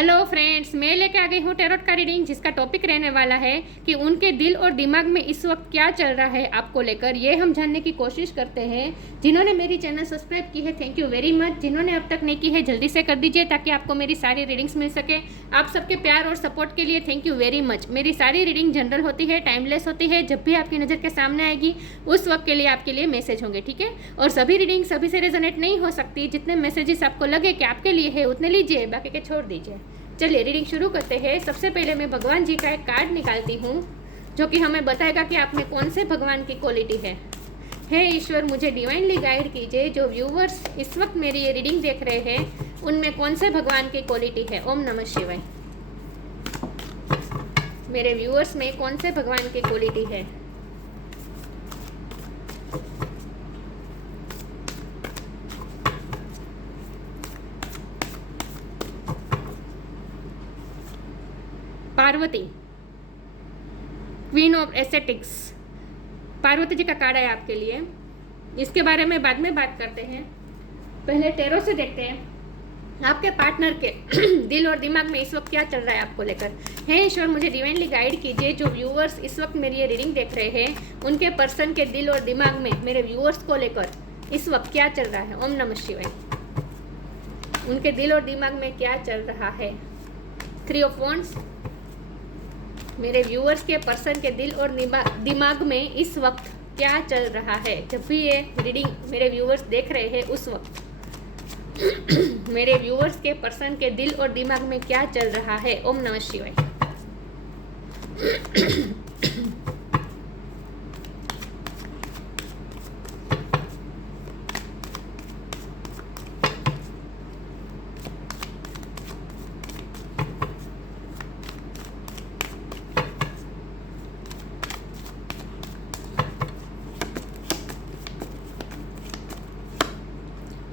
Hello friends, मैं लेके आ गई हूँ टैरोट का रीडिंग, जिसका टॉपिक रहने वाला है कि उनके दिल और दिमाग में इस वक्त क्या चल रहा है आपको लेकर। ये हम जानने की कोशिश करते हैं। जिन्होंने मेरी चैनल सब्सक्राइब की है, थैंक यू वेरी मच। जिन्होंने अब तक नहीं की है, जल्दी से कर दीजिए ताकि आपको मेरी सारी रीडिंग्स मिल सके। आप सबके प्यार और सपोर्ट के लिए थैंक यू वेरी मच। मेरी सारी रीडिंग जनरल होती है, टाइमलेस होती है। जब भी आपकी नज़र के सामने आएगी उस वक्त के लिए आपके लिए मैसेज होंगे, ठीक है। और सभी रीडिंग सभी से रेजोनेट नहीं हो सकती। जितने मैसेजेस आपको लगे कि आपके लिए है उतने लीजिए, बाकी के छोड़ दीजिए। चलिए रीडिंग शुरू करते हैं। सबसे पहले मैं भगवान जी का एक कार्ड निकालती हूँ जो कि हमें बताएगा कि आप में कौन से भगवान की क्वालिटी है। हे ईश्वर, मुझे डिवाइनली गाइड कीजिए। जो व्यूवर्स इस वक्त मेरी ये रीडिंग देख रहे हैं उनमें कौन से भगवान की क्वालिटी है। ओम नमः शिवाय। मेरे व्यूवर्स में कौन से भगवान की क्वालिटी है। Parvati, queen of ascetics. Parvati ji का कार्ड है आपके लिए। इसके बारे में बाद में बात करते हैं। पहले टैरो से देखते हैं आपके पार्टनर के दिल और दिमाग में इस वक्त क्या चल रहा है आपको लेकर। हे ईश्वर, मुझे डिवाइनली गाइड कीजिए। जो व्यूअर्स इस वक्त मेरी ये रीडिंग देख रहे हैं उनके पर्सन के दिल और दिमाग में मेरे व्यूअर्स को लेकर इस वक्त क्या चल रहा है। ओम नमः शिवाय। उनके दिल और दिमाग में क्या चल रहा है। 3 ऑफ वॉन्ड्स। मेरे व्यूअर्स के पर्सन के दिल और दिमाग में इस वक्त क्या चल रहा है। जब भी ये रीडिंग मेरे व्यूअर्स देख रहे हैं उस वक्त मेरे व्यूअर्स के पर्सन के दिल और दिमाग में क्या चल रहा है। ओम नमः शिवाय।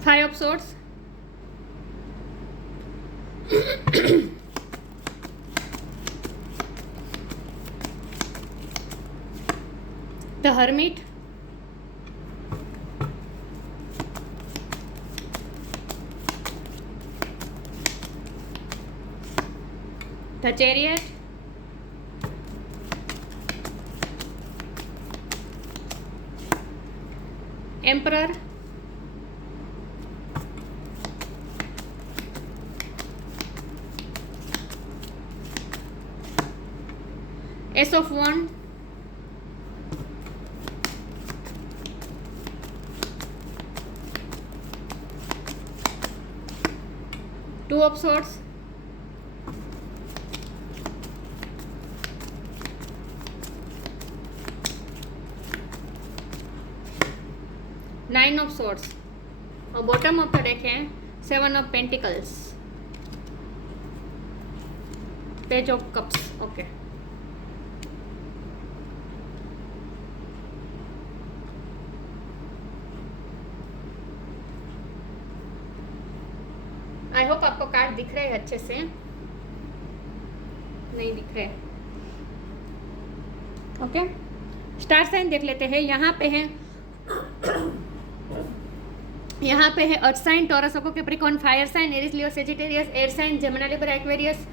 Five of Swords. The Hermit. The Chariot. Emperor. Ace of Wands. Two of Swords. Nine of Swords. और बॉटम ऑफ का देखें 7 of Pentacles. Page of Cups. Okay I hope आपको कार्ड दिख रहे हैं अच्छे से। नहीं दिख रहे। ओके, स्टार साइन देख लेते हैं। यहाँ पे है earth sign, Taurus, Capricorn, fire sign, Aries, Leo, Sagittarius, air sign, Gemini, Libra, Aquarius,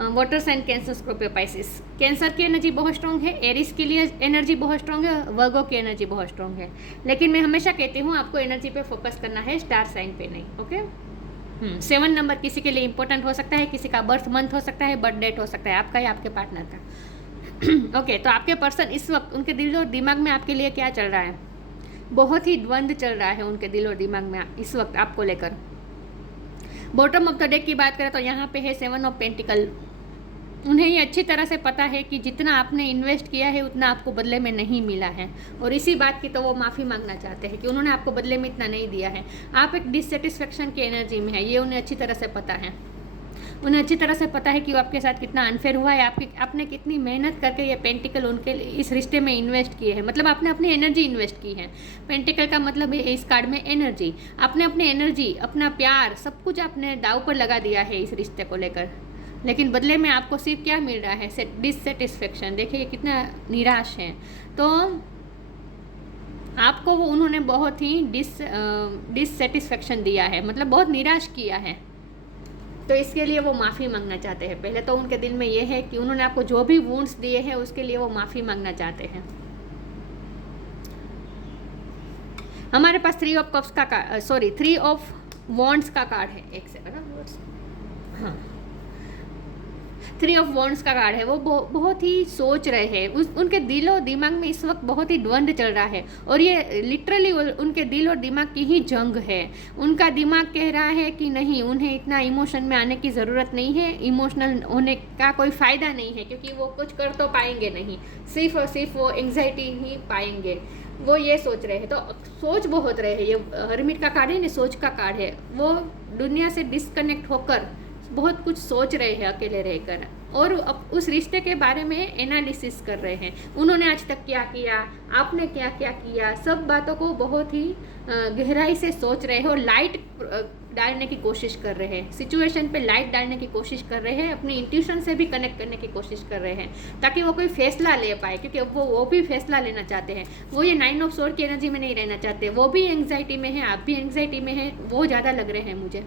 water sign, Cancer, Scorpio, Pisces. Cancer की एनर्जी बहुत स्ट्रॉन्ग है, एरीज की लिए एनर्जी बहुत स्ट्रॉन्ग है, वर्गो की एनर्जी बहुत स्ट्रॉन्ग है। लेकिन मैं हमेशा कहती हूँ आपको एनर्जी पे फोकस करना है, स्टार साइन पे नहीं। ओके 7 नंबर किसी के लिए इंपॉर्टेंट हो सकता है, किसी का बर्थ मंथ हो सकता है, बर्थ डेट हो सकता है, आपका या आपके पार्टनर का। ओके तो आपके पर्सन इस वक्त उनके दिल और दिमाग में आपके लिए क्या चल रहा है। बहुत ही द्वंद्व चल रहा है उनके दिल और दिमाग में इस वक्त आपको लेकर। बॉटम ऑफ द डेक की बात करें तो यहाँ पे है 7 ऑफ पेंटिकल। उन्हें ये अच्छी तरह से पता है कि जितना आपने इन्वेस्ट किया है उतना आपको बदले में नहीं मिला है, और इसी बात की तो वो माफ़ी मांगना चाहते हैं कि उन्होंने आपको बदले में इतना नहीं दिया है। आप एक डिससेटिस्फेक्शन की एनर्जी में है, ये उन्हें अच्छी तरह से पता है। उन्हें अच्छी तरह से पता है कि वो आपके साथ कितना अनफेयर हुआ है, आपने कितनी मेहनत करके ये पेंटिकल उनके इस रिश्ते में इन्वेस्ट किए हैं। मतलब आपने अपनी एनर्जी इन्वेस्ट की है। पेंटिकल का मतलब है इस कार्ड में एनर्जी। आपने अपनी एनर्जी, अपना प्यार, सब कुछ आपने दाव पर लगा दिया है इस रिश्ते को लेकर। लेकिन बदले में आपको सिर्फ क्या मिल रहा है, डिससेटिस्फेक्शन। देखिए ये कितना निराश है। तो आपको वो उन्होंने बहुत ही डिससेटिस्फेक्शन दिया है, मतलब बहुत निराश किया है। तो इसके लिए वो माफ़ी मांगना चाहते हैं। पहले तो उनके दिल में ये है कि उन्होंने आपको जो भी वुंड्स दिए हैं उसके लिए वो माफ़ी मांगना चाहते हैं। हमारे पास 3 ऑफ कप्स का 3 ऑफ वॉन्ड्स का कार्ड है। एक सेकंड, हाँ 3 ऑफ वॉन्ड्स का कार्ड है। वो बहुत ही सोच रहे हैं, उनके दिल और दिमाग में इस वक्त बहुत ही द्वंद्व चल रहा है और ये लिटरली उनके दिल और दिमाग की ही जंग है। उनका दिमाग कह रहा है कि नहीं, उन्हें इतना इमोशन में आने की ज़रूरत नहीं है, इमोशनल होने का कोई फ़ायदा नहीं है क्योंकि वो कुछ कर तो पाएंगे नहीं, सिर्फ और सिर्फ वो एंग्जाइटी ही पाएंगे। वो ये सोच रहे हैं, तो सोच बहुत रहे हैं। ये हरमिट का कार्ड है ना, सोच का कार्ड है। वो दुनिया से डिस्कनेक्ट होकर बहुत कुछ सोच रहे हैं अकेले रहकर और अब उस रिश्ते के बारे में एनालिसिस कर रहे हैं। उन्होंने आज तक क्या किया, आपने क्या क्या किया, सब बातों को बहुत ही गहराई से सोच रहे हैं और लाइट डालने की कोशिश कर रहे हैं। सिचुएशन पे लाइट डालने की कोशिश कर रहे हैं, अपनी इंट्यूशन से भी कनेक्ट करने की कोशिश कर रहे हैं ताकि वो कोई फैसला ले पाए, क्योंकि अब वो भी फैसला लेना चाहते हैं। वो ये 9 ऑफ सोर्ड की एनर्जी में नहीं रहना चाहते। वो भी एंग्जाइटी में है, आप भी एंग्जाइटी में है। वो ज़्यादा लग रहे हैं मुझे।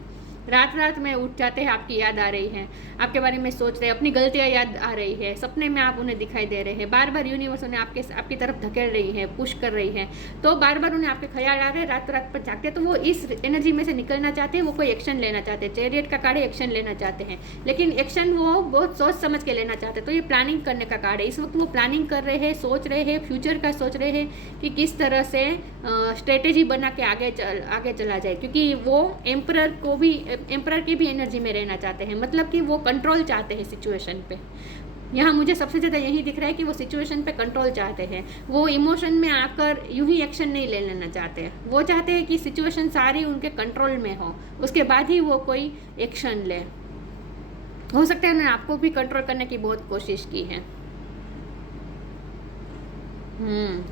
रात में उठ जाते हैं, आपकी याद आ रही है, आपके बारे में सोच रहे हैं, अपनी गलतियाँ याद आ रही है, सपने में आप उन्हें दिखाई दे रहे हैं। बार बार यूनिवर्स उन्हें आपकी तरफ धकेल रही है, पुश कर रही है, तो बार बार उन्हें आपके ख्याल आ रहे हैं। रात पर जागते हैं तो वो इस एनर्जी में से निकलना चाहते हैं, वो कोई एक्शन लेना चाहते हैं। चैरियट का कार्ड एक्शन लेना चाहते हैं, लेकिन एक्शन वो बहुत सोच समझ के लेना चाहते हैं। तो ये प्लानिंग करने का कार्ड है। इस वक्त वो प्लानिंग कर रहे हैं, सोच रहे हैं, फ्यूचर का सोच रहे हैं कि किस तरह से स्ट्रेटेजी बना के आगे चला जाए, क्योंकि वो एम्परर की भी एनर्जी में रहना चाहते हैं। मतलब कि वो कंट्रोल चाहते हैं सिचुएशन पे। यहाँ मुझे सबसे ज़्यादा यही दिख रहा है कि वो सिचुएशन पे कंट्रोल चाहते हैं। वो इमोशन में आकर यूं ही एक्शन नहीं ले लेना चाहते हैं। वो चाहते हैं कि सिचुएशन सारी उनके कंट्रोल में हो, उसके बाद ही वो कोई एक्शन ले। हो सकता है उन्होंने आपको भी कंट्रोल करने की बहुत कोशिश की है।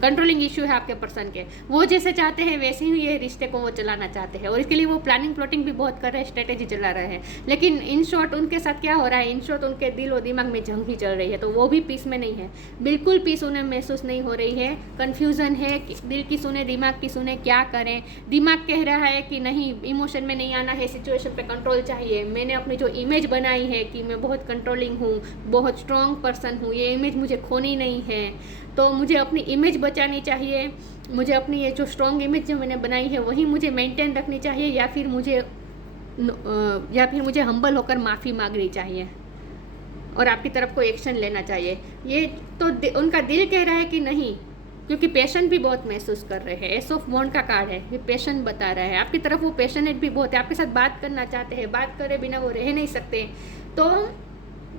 कंट्रोलिंग इश्यू है आपके पर्सन के। वो जैसे चाहते हैं वैसे ही ये रिश्ते को वो चलाना चाहते हैं और इसके लिए वो प्लानिंग प्लॉटिंग भी बहुत कर रहे हैं, स्ट्रेटेजी चला रहे हैं। लेकिन इन शॉर्ट उनके साथ क्या हो रहा है, इन शॉर्ट उनके दिल और दिमाग में जंग ही चल रही है, तो वो भी पीस में नहीं है। बिल्कुल पीस उन्हें महसूस नहीं हो रही है। कन्फ्यूज़न है, दिल की सुने दिमाग की सुने, क्या करें। दिमाग कह रहा है कि नहीं, इमोशन में नहीं आना है, सिचुएशन पे कंट्रोल चाहिए। मैंने अपनी जो इमेज बनाई है कि मैं बहुत कंट्रोलिंग हूँ, बहुत स्ट्रॉन्ग पर्सन हूँ, ये इमेज मुझे खोनी नहीं है, तो मुझे अपनी इमेज बचानी चाहिए। मुझे अपनी ये जो स्ट्रॉन्ग इमेज जो मैंने बनाई है वही मुझे मेंटेन रखनी चाहिए, या फिर मुझे हम्बल होकर माफ़ी मांगनी चाहिए और आपकी तरफ कोई एक्शन लेना चाहिए। ये तो उनका दिल कह रहा है कि नहीं, क्योंकि पैशन भी बहुत महसूस कर रहे हैं। एस ऑफ वॉन्ड का कार्ड है, ये पैशन बता रहा है। आपकी तरफ वो पैशनेट भी बहुत है, आपके साथ बात करना चाहते हैं, बात करे बिना वो रह नहीं सकते। तो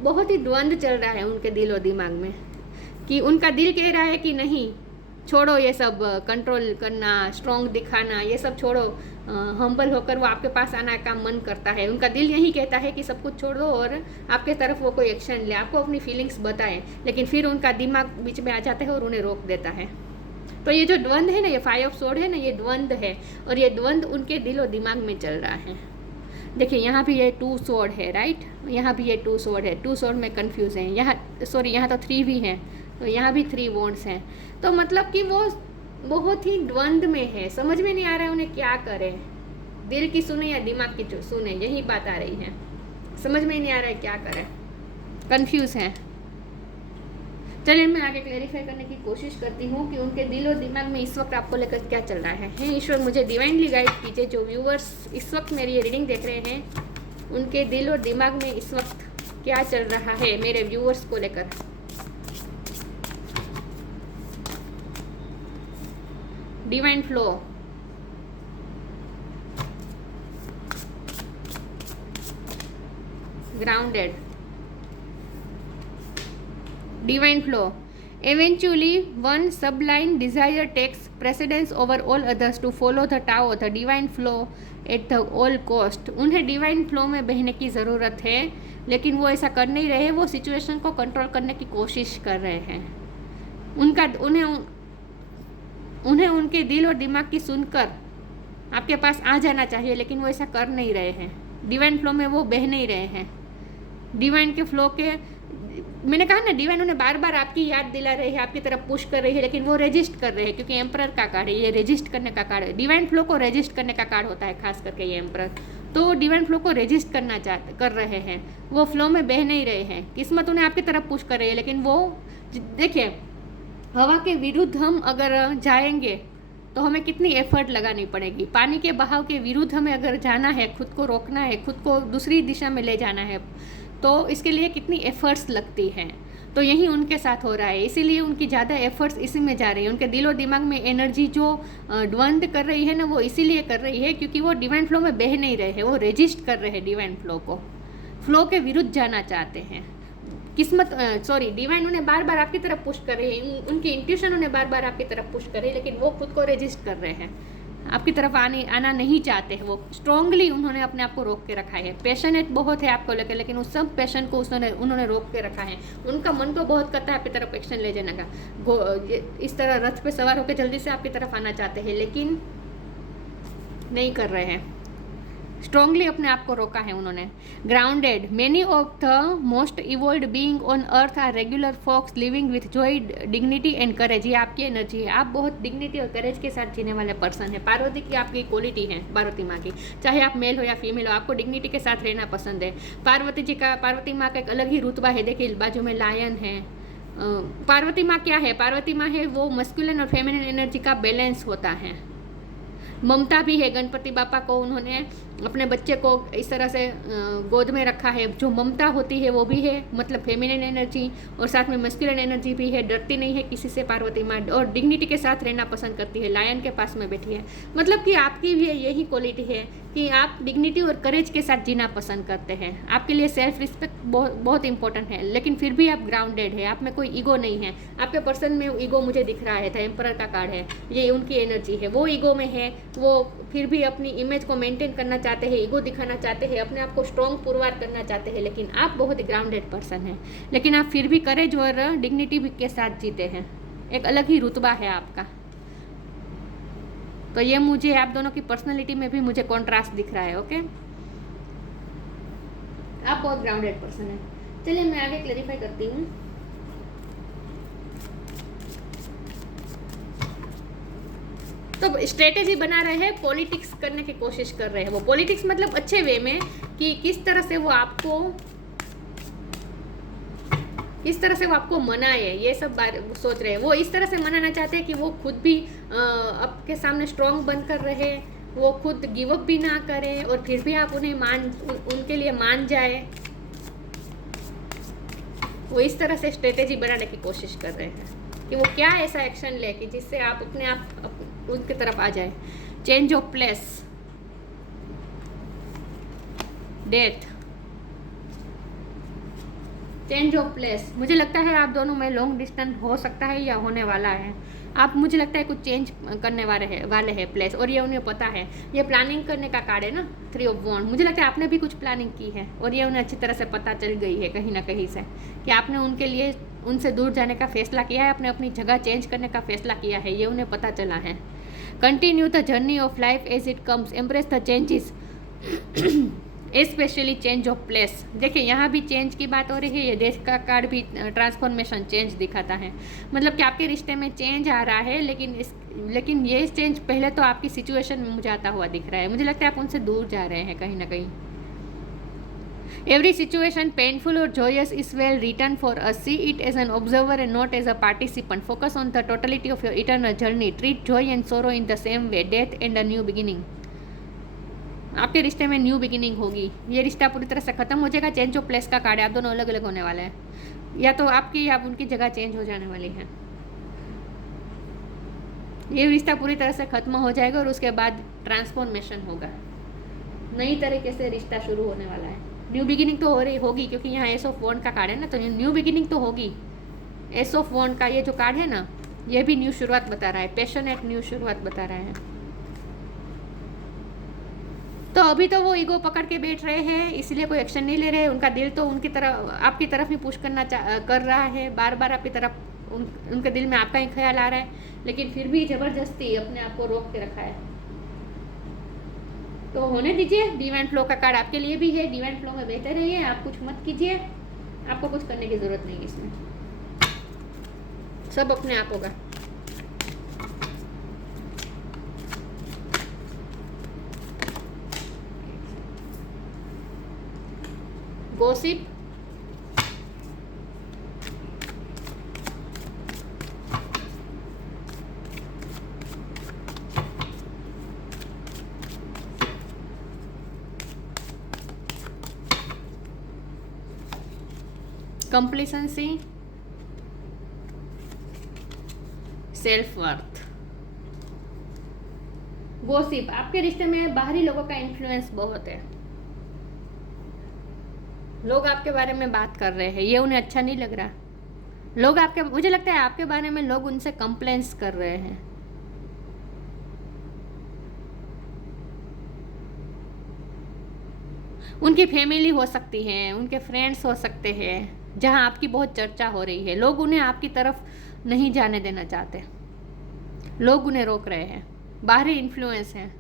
बहुत ही द्वंद्व चल रहा है उनके दिल और दिमाग में कि उनका दिल कह रहा है कि नहीं, छोड़ो ये सब कंट्रोल करना, स्ट्रॉन्ग दिखाना, ये सब छोड़ो, हम्बल होकर वो आपके पास आना का मन करता है। उनका दिल यही कहता है कि सब कुछ छोड़ दो और आपके तरफ वो कोई एक्शन ले, आपको अपनी फीलिंग्स बताए, लेकिन फिर उनका दिमाग बीच में आ जाता है और उन्हें रोक देता है। तो ये जो द्वंद्व है ना, ये 5 ऑफ सोर्ड है ना, ये द्वंद्व है और ये द्वंद्व उनके दिल और दिमाग में चल रहा है। देखिए यहाँ भी ये 2 सोर्ड है, राइट, यहाँ भी ये 2 सोर्ड है। 2 सोर्ड में कंफ्यूज है। यहाँ यहाँ तो 3 भी हैं, तो यहाँ भी 3 वॉन्ड्स हैं। तो मतलब कि वो बहुत ही द्वंद्व में है, समझ में नहीं आ रहा है उन्हें क्या करें, दिल की सुने या दिमाग की सुने, यही बात आ रही है। समझ में नहीं आ रहा है क्या करें, कंफ्यूज हैं। चलिए मैं आगे क्लेरिफाई करने की कोशिश करती हूँ कि उनके दिल और दिमाग में इस वक्त आपको लेकर क्या चल रहा है। हे ईश्वर, मुझे डिवाइनली गाइड कीजिए। जो व्यूअर्स इस वक्त मेरी ये रीडिंग देख रहे हैं, उनके दिल और दिमाग में इस वक्त क्या चल रहा है मेरे व्यूअर्स को लेकर। Divine flow, grounded, divine flow. Eventually, one sublime desire takes precedence over all others to follow the Tao, the divine flow at the all cost. उन्हें डिवाइन फ्लो में बहने की ज़रूरत है, लेकिन वो ऐसा कर नहीं रहे। वो सिचुएशन को कंट्रोल करने की कोशिश कर रहे हैं। उन्हें उनके दिल और दिमाग की सुनकर आपके पास आ जाना चाहिए, लेकिन वो ऐसा कर नहीं रहे हैं। डिवाइन फ्लो में वो बह नहीं रहे हैं। डिवाइन के फ्लो के, मैंने कहा ना, डिवाइन उन्हें बार बार आपकी याद दिला रही है, आपकी तरफ पुश कर रही है, लेकिन वो रेजिस्ट कर रहे हैं, क्योंकि एम्परर का कार्ड है, ये रेजिस्ट करने का कार्ड है। डिवाइन फ्लो को रेजिस्ट करने का कार्ड होता है, खास करके ये एम्परर। तो डिवाइन फ्लो को रेजिस्ट कर रहे हैं, वो फ्लो में बह नहीं रहे हैं। किस्मत उन्हें आपकी तरफ पुश कर रही है, लेकिन वो देखिए, हवा के विरुद्ध हम अगर जाएंगे तो हमें कितनी एफर्ट लगानी पड़ेगी। पानी के बहाव के विरुद्ध हमें अगर जाना है, खुद को रोकना है, खुद को दूसरी दिशा में ले जाना है, तो इसके लिए कितनी एफर्ट्स लगती हैं। तो यही उनके साथ हो रहा है, इसीलिए उनकी ज़्यादा एफर्ट्स इसी में जा रही है। उनके दिल और दिमाग में एनर्जी जो द्वंद कर रही है ना, वो इसीलिए कर रही है क्योंकि वो डिवाइन फ्लो में बह नहीं रहे हैं, वो रेजिस्ट कर रहे हैं डिवाइन फ्लो को, फ्लो के विरुद्ध जाना चाहते हैं। किस्मत डिवाइन उन्हें बार बार आपकी तरफ पुश कर रही है, उनकी इंट्यूशन उन्हें बार बार आपकी तरफ पुश कर रही है, लेकिन वो खुद को रेजिस्ट कर रहे हैं, आपकी तरफ आना नहीं चाहते हैं। वो स्ट्रांगली उन्होंने अपने आप को रोक के रखा है। पैशनेट बहुत है आपको लेकर, लेकिन उस सब पैशन को उन्होंने रोक के रखा है। उनका मन तो बहुत करता है आपकी तरफ एक्शन ले जाने का, इस तरह रथ पे सवार होकर जल्दी से आपकी तरफ आना चाहते हैं, लेकिन नहीं कर रहे हैं। स्ट्रांगली अपने आप को रोका है उन्होंने। Grounded, many of the most evolved being on earth are regular folks living with joy, dignity and courage. ये आपकी एनर्जी है, आप बहुत डिग्निटी और करेज के साथ जीने वाले पर्सन है। पार्वती की आपकी क्वालिटी है, पार्वती माँ की, चाहे आप मेल हो या फीमेल हो, आपको डिग्निटी के साथ रहना पसंद है। पार्वती माँ का एक अलग ही रुतबा है। देखिए बाजू में लायन है। पार्वती माँ क्या है? पार्वती माँ है वो मस्कुलिन और फेमिनिन एनर्जी का बैलेंस होता है। ममता भी है। गणपति बापा को उन्होंने अपने बच्चे को इस तरह से गोद में रखा है, जो ममता होती है वो भी है, मतलब फेमिनिन एनर्जी, और साथ में मस्कुलिन एनर्जी भी है। डरती नहीं है किसी से पार्वती माँ, और डिग्निटी के साथ रहना पसंद करती है। लायन के पास में बैठी है, मतलब कि आपकी भी यही क्वालिटी है कि आप डिग्निटी और करेज के साथ जीना पसंद करते हैं। आपके लिए सेल्फ रिस्पेक्ट बहुत इंपॉर्टेंट है, लेकिन फिर भी आप ग्राउंडेड है, आप में कोई ईगो नहीं है। आपके पर्सन में ईगो मुझे दिख रहा है, एम्परर का कार्ड है, ये उनकी एनर्जी है, वो ईगो में है। वो फिर भी अपनी इमेज को मेंटेन करना चाहते हैं, ईगो दिखाना चाहते हैं, अपने आप को स्ट्रॉन्ग पुरवार करना चाहते हैं, लेकिन आप बहुत ग्राउंडेड पर्सन हैं। लेकिन आप फिर भी करेज और डिग्निटी के साथ जीते हैं, एक अलग ही रुतबा है आपका। तो ये मुझे आप दोनों की पर्सनालिटी में भी मुझे कॉन्ट्रास्ट दिख रहा है। ओके, आप बहुत ग्राउंडेड पर्सन है। चलिए मैं आगे क्लैरिफाई करती हूँ। तो स्ट्रेटेजी बना रहे हैं, पॉलिटिक्स करने की कोशिश कर रहे हैं। वो पॉलिटिक्स मतलब अच्छे वे में कि किस तरह से वो आपको मनाए, ये सब सोच रहे हैं। वो इस तरह से मनाना चाहते हैं कि वो खुद भी आपके सामने स्ट्रांग बनकर रहे, वो खुद गिव अप भी ना करें, और फिर भी आप उनके लिए मान जाए। वो इस तरह से स्ट्रेटेजी बनाने की कोशिश कर रहे हैं कि वो क्या ऐसा एक्शन ले कि जिससे आप अपने आप उनकी तरफ आ जाए। Change of place, death, change of place. मुझे लगता है आप दोनों में लॉन्ग डिस्टेंस हो सकता है या होने वाला है। आप मुझे लगता है कुछ चेंज करने वाले हैं प्लेस, और ये उन्हें पता है। ये प्लानिंग करने का कार्ड है ना, 3 ऑफ वॉन्ड। मुझे लगता है आपने भी कुछ प्लानिंग की है, और ये उन्हें अच्छी तरह से पता चल गई है कहीं ना कहीं से कि आपने उनके लिए उनसे दूर जाने का फैसला किया है, आपने अपनी जगह चेंज करने का फैसला किया है, ये उन्हें पता चला है। Continue the journey of life as it comes, embrace the changes, especially change of place. देखिए यहाँ भी चेंज की बात हो रही है। ये डेथ का कार्ड भी ट्रांसफॉर्मेशन, चेंज दिखाता है। मतलब कि आपके रिश्ते में चेंज आ रहा है, लेकिन ये चेंज पहले तो आपकी सिचुएशन में मुझे आता हुआ दिख रहा है। मुझे लगता है आप उनसे दूर जा रहे हैं कहीं ना कहीं। Every situation painful or joyous is well written for us. See it as an observer and not as a participant. Focus on the totality of your eternal journey. Treat joy and sorrow in the same way. Death and a new beginning. आपके रिश्ते में new beginning होगी। ये रिश्ता पूरी तरह से खत्म हो जाएगा। चेंज ऑफ प्लेस का कार्ड है, आप दोनों अलग अलग होने वाले हैं, या तो आपकी या उनकी जगह चेंज हो जाने वाली है। ये रिश्ता पूरी तरह से खत्म हो जाएगा और उसके बाद ट्रांसफॉर्मेशन होगा, नई तरीके से रिश्ता शुरू होने वाला है। न्यू बिगिनिंग तो होगी, क्योंकि यहाँ एस ऑफ वॉन्ड का कार्ड है ना, तो न्यू बिगिनिंग तो होगी। एस ऑफ वॉन्ड का ये जो कार्ड है ना, ये भी न्यू शुरुआत बता रहा है, पैशनेट न्यू शुरुआत बता रहा है। तो अभी तो वो ईगो पकड़ के बैठ रहे हैं, इसलिए कोई एक्शन नहीं ले रहे। उनका दिल तो उनकी तरफ, आपकी तरफ ही पुश कर रहा है, बार बार आपकी तरफ, उनके दिल में आपका ही ख्याल आ रहा है, लेकिन फिर भी ज़बरदस्ती अपने आप को रोक के रखा है। तो होने दीजिए। डिवाइन फ्लो का कार्ड आपके लिए भी है। डिवाइन फ्लो में बहते रहिए, आप कुछ मत कीजिए, आपको कुछ करने की ज़रूरत नहीं है, इसमें सब अपने आप होगा। Gossip, complacency, self worth. Gossip, आपके रिश्ते में बाहरी लोगों का इन्फ्लुएंस बहुत है। लोग आपके बारे में बात कर रहे हैं, ये उन्हें अच्छा नहीं लग रहा। लोग आपके, मुझे लगता है आपके बारे में लोग उनसे कंप्लेंट्स कर रहे हैं। उनकी फैमिली हो सकती है, उनके फ्रेंड्स हो सकते हैं, जहां आपकी बहुत चर्चा हो रही है। लोग उन्हें आपकी तरफ नहीं जाने देना चाहते, लोग उन्हें रोक रहे हैं। बाहरी इन्फ्लुएंस है,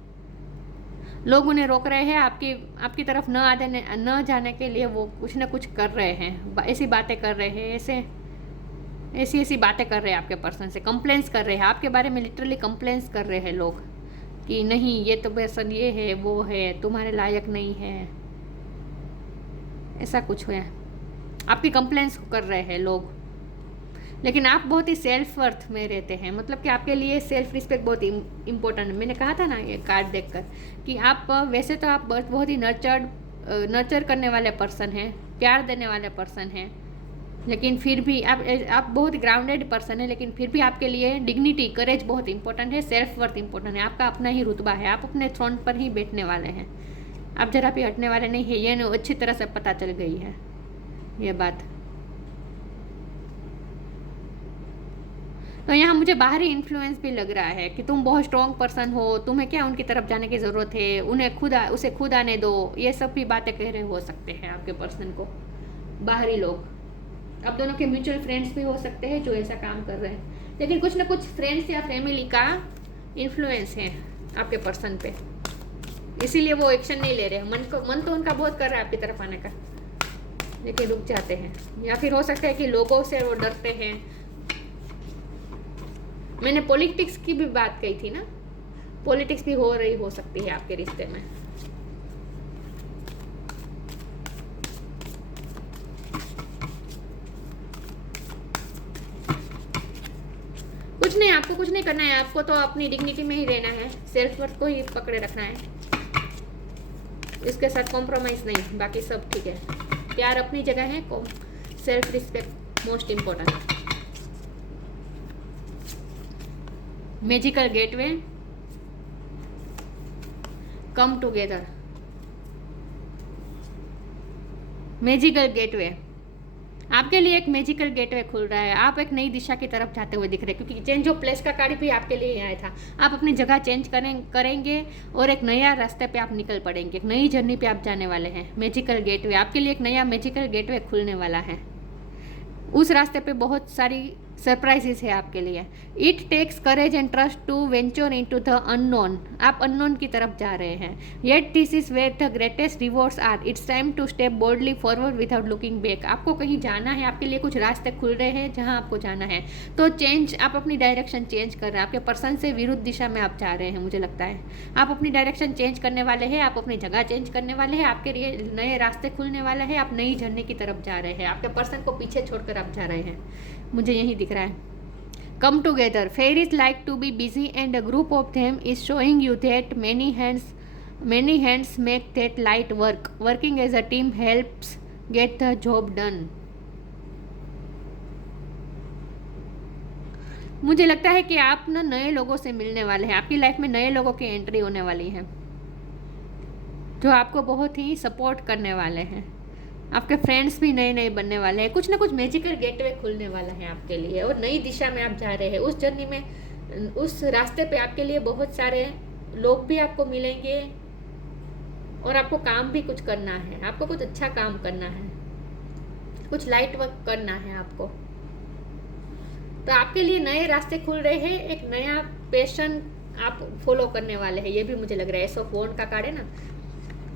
लोग उन्हें रोक रहे हैं आपकी तरफ न जाने के लिए। वो कुछ ना कुछ कर रहे हैं, ऐसी बातें कर रहे हैं, ऐसी बातें कर रहे हैं आपके पर्सन से, कंप्लेंट्स कर रहे हैं आपके बारे में। लिटरली कंप्लेंट्स कर रहे हैं लोग कि नहीं, ये तो पर्सन ये है, वो है, तुम्हारे लायक नहीं है, ऐसा कुछ है। आपकी कंप्लेंट्स कर रहे हैं लोग। लेकिन आप बहुत ही सेल्फ वर्थ में रहते हैं, मतलब कि आपके लिए सेल्फ रिस्पेक्ट बहुत इम्पोर्टेंट है। मैंने कहा था ना ये कार्ड देखकर कि आप वैसे तो आप बहुत ही नर्चर करने वाले पर्सन हैं, प्यार देने वाले पर्सन हैं, लेकिन फिर भी आप बहुत ग्राउंडेड पर्सन है, लेकिन फिर भी आपके लिए डिग्निटी, करेज बहुत इंपॉर्टेंट है, सेल्फ वर्थ इंपॉर्टेंट है। आपका अपना ही रुतबा है, आप अपने थ्रोन पर ही बैठने वाले हैं, आप जरा भी हटने वाले नहीं है। ये अच्छी तरह से पता चल गई है ये बात। तो यहाँ मुझे बाहरी इन्फ्लुएंस भी लग रहा है कि तुम बहुत स्ट्रॉन्ग पर्सन हो, तुम्हें क्या उनकी तरफ जाने की ज़रूरत है, उसे खुद आने दो, ये सब भी बातें कह रहे हो सकते हैं आपके पर्सन को बाहरी लोग। आप दोनों के म्यूचुअल फ्रेंड्स भी हो सकते हैं जो ऐसा काम कर रहे हैं, लेकिन कुछ ना कुछ फ्रेंड्स या फैमिली का इन्फ्लुएंस है आपके पर्सन पे, इसीलिए वो एक्शन नहीं ले रहे हैं। मन तो उनका बहुत कर रहा है आपकी तरफ आने का, लेकिन रुक जाते हैं। या फिर हो सकता है कि लोगों से वो डरते हैं। मैंने पॉलिटिक्स की भी बात कही थी ना, पॉलिटिक्स भी हो सकती है आपके रिश्ते में। कुछ नहीं, आपको कुछ नहीं करना है, आपको तो अपनी डिग्निटी में ही रहना है, सेल्फ वर्थ को ही पकड़े रखना है, इसके साथ कॉम्प्रोमाइज नहीं, बाकी सब ठीक है। प्यार अपनी जगह है, self respect most important. Magical gateway, come together. Magical gateway, आपके लिए एक मैजिकल गेटवे खुल रहा है, आप एक नई दिशा की तरफ जाते हुए दिख रहे हैं, क्योंकि चेंज ऑफ प्लेस का कार्ड भी आपके लिए आया था। आप अपनी जगह चेंज करेंगे और एक नया रास्ते पे आप निकल पड़ेंगे, एक नई जर्नी पे आप जाने वाले हैं। मैजिकल गेटवे, आपके लिए एक नया मैजिकल गेटवे खुलने वाला है। उस रास्ते पे बहुत सारी सरप्राइजेस है आपके लिए। It takes courage and trust to venture into the unknown, आप अननोन की तरफ जा रहे हैं। Yet this is where the greatest rewards are, it's time to step boldly forward without looking back. आपको कहीं जाना है, आपके लिए कुछ रास्ते खुल रहे हैं जहां आपको जाना है, तो चेंज, आप अपनी डायरेक्शन चेंज कर रहे हैं। आपके पर्सन से विरुद्ध दिशा में आप जा रहे हैं, मुझे लगता है आप अपनी डायरेक्शन चेंज करने वाले हैं, आप अपनी जगह चेंज करने वाले हैं, आपके लिए नए रास्ते खुलने वाले हैं, आप नई जर्नी की तरफ जा रहे हैं, आपके पर्सन को पीछे छोड़कर आप जा रहे हैं, मुझे यही दिख रहा है। Come together. Fairies like to be busy and a group of them is showing you that many hands make that light work. Working as a team helps get the job done. मुझे लगता है कि आप ना नए लोगों से मिलने वाले हैं, आपकी लाइफ में नए लोगों की एंट्री होने वाली है जो आपको बहुत ही सपोर्ट करने वाले हैं। आपके फ्रेंड्स भी नए नए बनने वाले हैं, कुछ ना कुछ मैजिकल गेटवे खुलने वाला है आपके लिए, और नई दिशा में आप जा रहे हैं। उस जर्नी में, उस रास्ते पे आपके लिए बहुत सारे लोग भी आपको मिलेंगे, और आपको काम भी कुछ करना है, आपको कुछ अच्छा काम करना है, कुछ लाइट वर्क करना है आपको। तो आपके लिए नए रास्ते खुल रहे हैं, एक नया पैशन आप फॉलो करने वाले हैं, ये भी मुझे लग रहा है। एस ऑफ वॉन्ड का कार्ड है ना,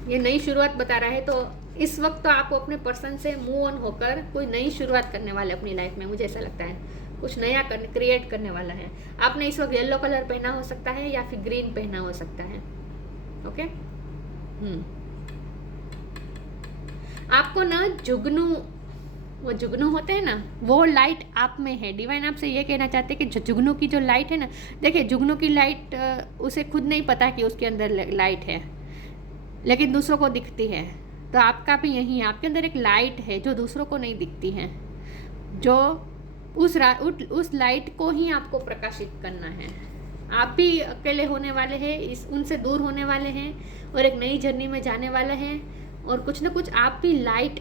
ये नई शुरुआत बता रहा है। तो इस वक्त तो आप अपने पर्सन से मूव ऑन होकर कोई नई शुरुआत करने वाले अपनी लाइफ में, मुझे ऐसा लगता है कुछ नया क्रिएट करने वाला है। आपने इस वक्त येलो कलर पहना हो सकता है या फिर ग्रीन पहना हो सकता है। ओके, आपको ना जुगनू, वो जुगनू होते हैं ना, वो लाइट आप में है। डिवाइन आपसे ये कहना चाहते हैं कि जुगनू की जो लाइट है ना, देखिए जुगनू की लाइट उसे खुद नहीं पता कि उसके अंदर लाइट है, लेकिन दूसरों को दिखती है। तो आपका भी यही है, आपके अंदर एक लाइट है जो दूसरों को नहीं दिखती है, जो उस लाइट को ही आपको प्रकाशित करना है। आप भी अकेले होने वाले हैं, उनसे दूर होने वाले हैं और एक नई जर्नी में जाने वाले हैं, और कुछ ना कुछ आप भी लाइट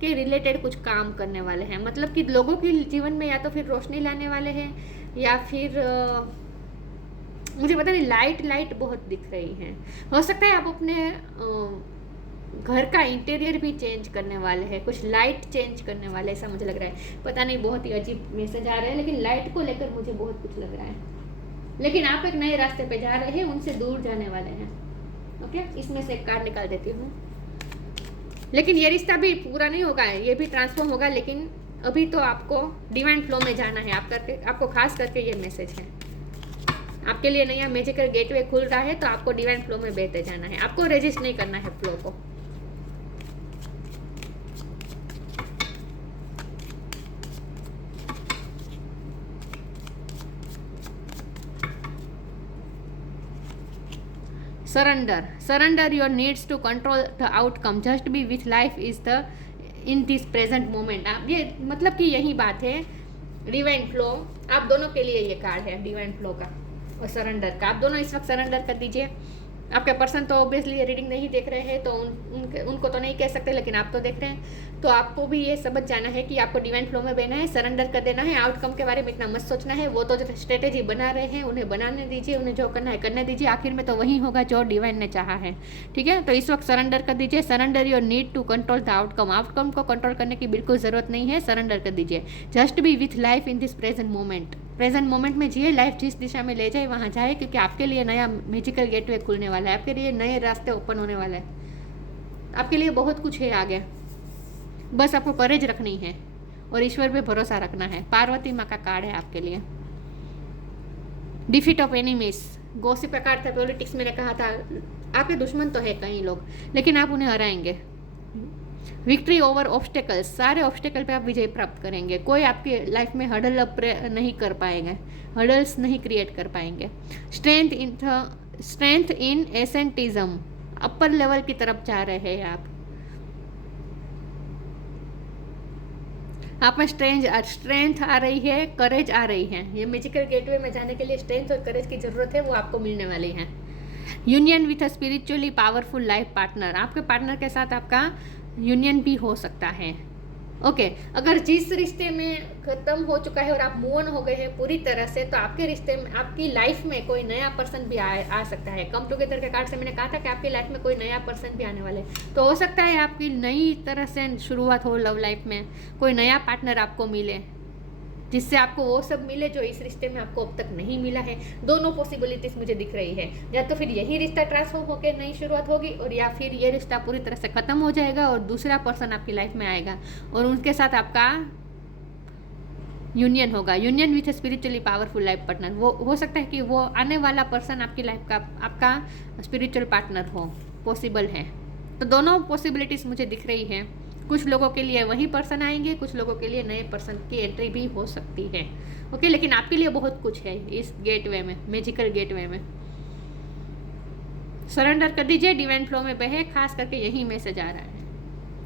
के रिलेटेड कुछ काम करने वाले हैं। मतलब कि लोगों के जीवन में या तो फिर रोशनी लाने वाले हैं, या फिर मुझे पता नहीं, लाइट बहुत दिख रही है। हो सकता है आप अपने घर का इंटीरियर भी चेंज करने वाले हैं, कुछ लाइट चेंज करने वाले, ऐसा मुझे लग रहा है। पता नहीं, बहुत ही अजीब मैसेज आ रहा है, लेकिन लाइट को लेकर मुझे बहुत कुछ लग रहा है। लेकिन आप एक नए रास्ते पे जा रहे हैं, उनसे दूर जाने वाले हैं। ओके, इसमें से एक कार्ड निकाल देती हूँ। लेकिन ये रिश्ता भी पूरा नहीं होगा, ये भी ट्रांसफॉर्म होगा, लेकिन अभी तो आपको डिवाइन फ्लो में जाना है। आपको खास करके ये मैसेज है, आपके लिए नया मैजिकल गेटवे खुल रहा है, तो आपको डिवाइन फ्लो में बहते जाना है। आपको रेजिस्ट नहीं करना है फ्लो को। surrender your needs to control the outcome, just be with life is the in this present moment। आप ये मतलब कि यही बात है। डिवाइन फ्लो आप दोनों के लिए ये कार्ड है, डिवाइन फ्लो का और सरेंडर का। आप दोनों इस वक्त सरेंडर कर दीजिए। आपके पर्सन तो ऑब्वियसली रीडिंग नहीं देख रहे हैं, तो उनको तो नहीं कह सकते, लेकिन आप तो देख रहे हैं, तो आपको भी ये समझ जाना है कि आपको डिवाइन फ्लो में बहना है, सरेंडर कर देना है। आउटकम के बारे में इतना मत सोचना है, वो तो जो स्ट्रेटेजी बना रहे हैं उन्हें बनाने दीजिए, उन्हें जो करना है करने दीजिए। आखिर में तो वही होगा जो डिवाइन ने चाहा है, ठीक है। तो इस वक्त सरेंडर कर दीजिए। Surrender your need to control the outcome. Outcome को कंट्रोल करने की बिल्कुल ज़रूरत नहीं है, सरेंडर कर दीजिए। Just be with life in this present moment. Present moment में जिए, लाइफ जिस दिशा में ले जाए वहाँ जाए, क्योंकि आपके लिए नया मैजिकल गेटवे खुलने वाला है, आपके लिए नए रास्ते ओपन होने वाले हैं, आपके लिए बहुत कुछ है आगे। बस आपको करेज रखनी है और ईश्वर पे भरोसा रखना है। पार्वती माँ का कार्ड है आपके लिए। डिफीट ऑफ एनिमीज, गॉसिप का कार्ड था। पॉलिटिक्स मैंने कहा था, आपके दुश्मन तो है कई लोग, लेकिन आप उन्हें हराएंगे। विक्ट्री ओवर ऑब्स्टेकल्स, सारे ऑब्स्टेकल पे आप विजय प्राप्त करेंगे। कोई आपकी लाइफ में हडल अप नहीं कर पाएंगे, हडल्स नहीं क्रिएट कर पाएंगे। स्ट्रेंथ इन एसेंटिज्म, अपर लेवल की तरफ जा रहे हैं आप में स्ट्रेंथ आ रही है, करेज आ रही है। ये मैजिकल गेटवे में जाने के लिए स्ट्रेंथ और करेज की जरूरत है, वो आपको मिलने वाली है। Union with a spiritually powerful life partner, आपके पार्टनर के साथ आपका यूनियन भी हो सकता है। ओके, अगर जिस रिश्ते में खत्म हो चुका है और आप मूव ऑन हो गए हैं पूरी तरह से, तो आपके रिश्ते में, आपकी लाइफ में कोई नया पर्सन भी आ सकता है। कम टुगेदर के कार्ड से मैंने कहा था कि आपकी लाइफ में कोई नया पर्सन भी आने वाले, तो हो सकता है आपकी नई तरह से शुरुआत हो लव लाइफ में, कोई नया पार्टनर आपको मिले, जिससे आपको वो सब मिले जो इस रिश्ते में आपको अब तक नहीं मिला है। दोनों पॉसिबिलिटीज मुझे दिख रही है, या तो फिर यही रिश्ता ट्रांसफॉर्म होकर नई शुरुआत होगी, और या फिर ये रिश्ता पूरी तरह से खत्म हो जाएगा और दूसरा पर्सन आपकी लाइफ में आएगा और उनके साथ आपका यूनियन होगा। Union with A spiritually powerful life partner, वो हो सकता है कि वो आने वाला पर्सन आपकी लाइफ का आपका स्पिरिचुअल पार्टनर हो, पॉसिबल है। तो दोनों पॉसिबिलिटीज मुझे दिख रही है। कुछ लोगों के लिए वही पर्सन आएंगे, कुछ लोगों के लिए नए पर्सन की एंट्री भी हो सकती है। ओके, लेकिन आपके लिए बहुत कुछ है इस गेटवे में, मैजिकल गेटवे में। सरेंडर कर दीजिए, डिवाइन फ्लो में बहे, खास करके यही मैसेज आ रहा है।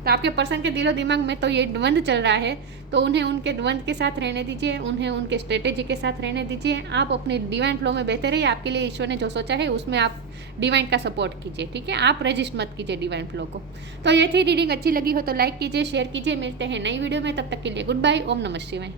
तो आपके पर्सन के दिलो दिमाग में तो ये द्वंद्व चल रहा है, तो उन्हें उनके द्वंद्व के साथ रहने दीजिए, उन्हें उनके स्ट्रेटेजी के साथ रहने दीजिए। आप अपने डिवाइन फ्लो में बहते रहिए। आपके लिए ईश्वर ने जो सोचा है उसमें आप डिवाइन का सपोर्ट कीजिए, ठीक है। आप रजिस्ट मत कीजिए डिवाइन फ्लो को। तो ये थी रीडिंग, अच्छी लगी हो तो लाइक कीजिए, शेयर कीजिए। मिलते हैं नई वीडियो में, तब तक के लिए गुड बाय। ओम नमः शिवाय।